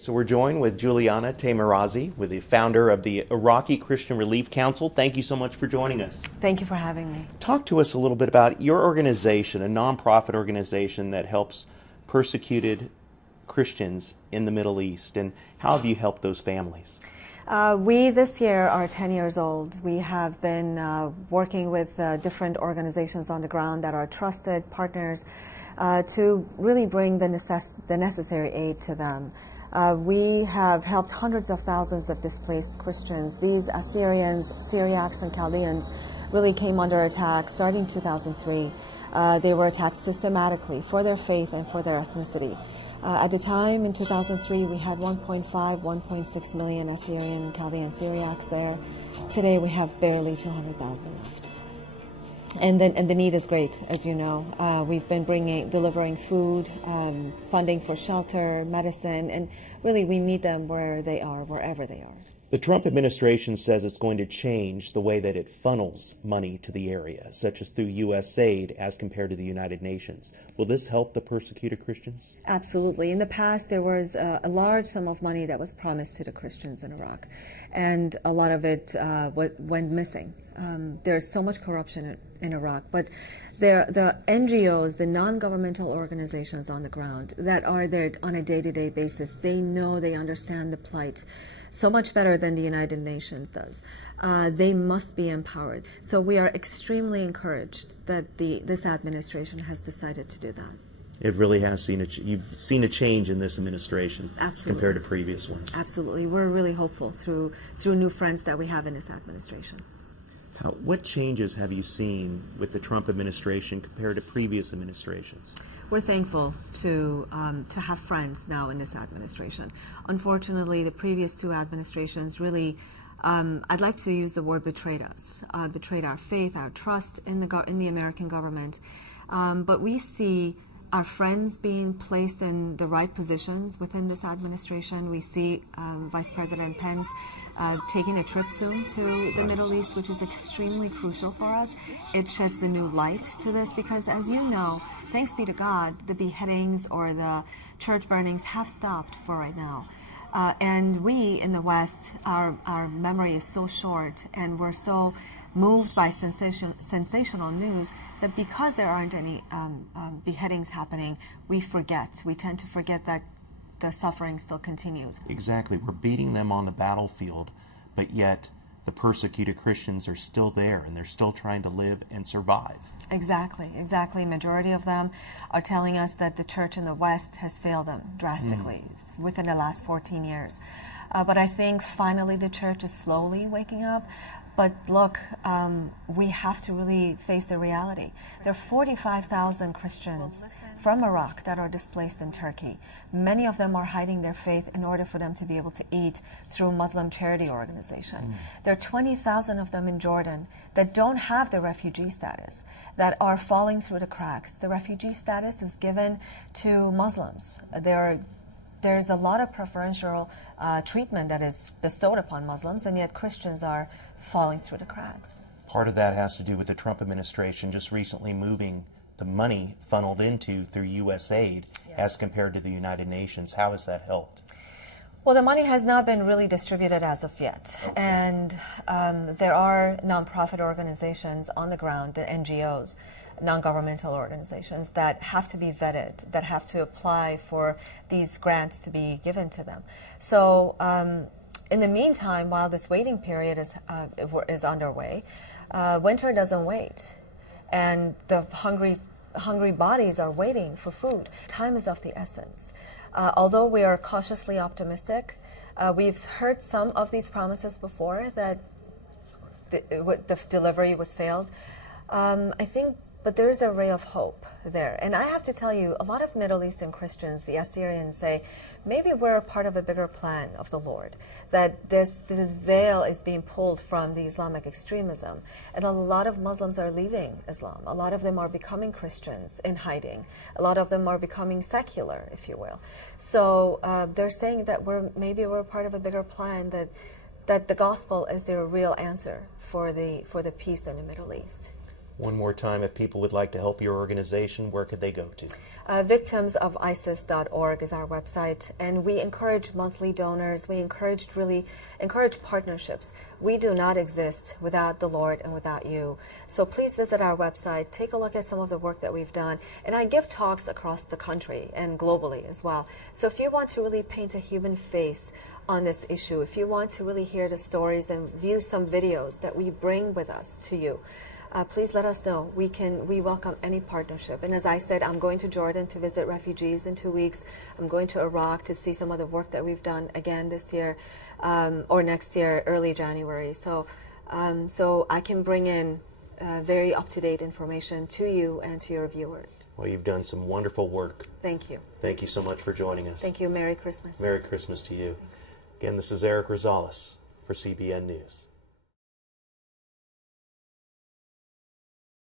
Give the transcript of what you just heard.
So we're joined with Juliana Taimirazi, with the founder of the Iraqi Christian Relief Council. Thank you so much for joining us. Thank you for having me. Talk to us a little bit about your organization, a nonprofit organization that helps persecuted Christians in the Middle East, and how have you helped those families? We this year are 10 years old. We have been working with different organizations on the ground that are trusted partners to really bring the necessary aid to them. We have helped hundreds of thousands of displaced Christians. These Assyrians, Syriacs, and Chaldeans really came under attack starting 2003. They were attacked systematically for their faith and for their ethnicity. At the time, in 2003, we had 1.5, 1.6 million Assyrian, Chaldean, Syriacs there. Today, we have barely 200,000 left. And the need is great, as you know. We've been delivering food, funding for shelter, medicine, and really we meet them where they are, wherever they are. The Trump administration says it's going to change the way that it funnels money to the area, such as through U.S. aid as compared to the United Nations. Will this help the persecuted Christians? Absolutely. In the past, there was a large sum of money that was promised to the Christians in Iraq, and a lot of it went missing. There's so much corruption in Iraq, but the NGOs, the non-governmental organizations on the ground that are there on a day-to-day basis, they know, they understand the plight so much better than the United Nations does. They must be empowered. So we are extremely encouraged that this administration has decided to do that. It really has you've seen a change in this administration. Absolutely. Compared to previous ones. Absolutely. We're really hopeful through new friends that we have in this administration. What changes have you seen with the Trump administration compared to previous administrations? We're thankful to have friends now in this administration. Unfortunately, the previous two administrations really, I'd like to use the word betrayed us, betrayed our faith, our trust in the American government. But we see our friends being placed in the right positions within this administration. We see Vice President Pence taking a trip soon to the Middle East, which is extremely crucial for us. It sheds a new light to this because, as you know, thanks be to God, the beheadings or the church burnings have stopped for right now. And we in the West, our memory is so short, and we're so moved by sensational news that because there aren't any beheadings happening, we forget. We tend to forget that the suffering still continues. Exactly. We're beating them on the battlefield, but yet the persecuted Christians are still there, and they're still trying to live and survive. Exactly, exactly. Majority of them are telling us that the church in the West has failed them drastically within the last 14 years. But I think finally the church is slowly waking up. But look, we have to really face the reality. There are 45,000 Christians from Iraq that are displaced in Turkey. Many of them are hiding their faith in order for them to be able to eat through Muslim charity organization. There are 20,000 of them in Jordan that don't have the refugee status, that are falling through the cracks. The refugee status is given to Muslims. There's a lot of preferential treatment that is bestowed upon Muslims, and yet Christians are falling through the cracks. Part of that has to do with the Trump administration just recently moving the money funneled into through U.S. aid as compared to the United Nations. How has that helped? Well, the money has not been really distributed as of yet. Okay. And there are nonprofit organizations on the ground, the NGOs, non-governmental organizations, that have to be vetted, that have to apply for these grants to be given to them. So in the meantime, while this waiting period is underway, winter doesn't wait. And the hungry bodies are waiting for food. Time is of the essence. Although we are cautiously optimistic, we've heard some of these promises before that the delivery was failed. I think, but there is a ray of hope there. And I have to tell you, a lot of Middle Eastern Christians, the Assyrians, say, maybe we're a part of a bigger plan of the Lord, that this veil is being pulled from the Islamic extremism. And a lot of Muslims are leaving Islam. A lot of them are becoming Christians in hiding. A lot of them are becoming secular, if you will. So they're saying that maybe we're part of a bigger plan, that the gospel is the real answer for the peace in the Middle East. One more time, if people would like to help your organization, where could they go to? Victimsofisis.org is our website, and we encourage monthly donors. We encourage partnerships. We do not exist without the Lord and without you. So please visit our website, take a look at some of the work that we've done, and I give talks across the country and globally as well. So if you want to really paint a human face on this issue, if you want to really hear the stories and view some videos that we bring with us to you, please let us know. We welcome any partnership. And as I said, I'm going to Jordan to visit refugees in 2 weeks. I'm going to Iraq to see some of the work that we've done again this year, or next year, early January. So I can bring in very up-to-date information to you and to your viewers. Well, you've done some wonderful work. Thank you. Thank you so much for joining us. Thank you. Merry Christmas. Merry Christmas to you. Thanks. Again, this is Eric Rosales for CBN News.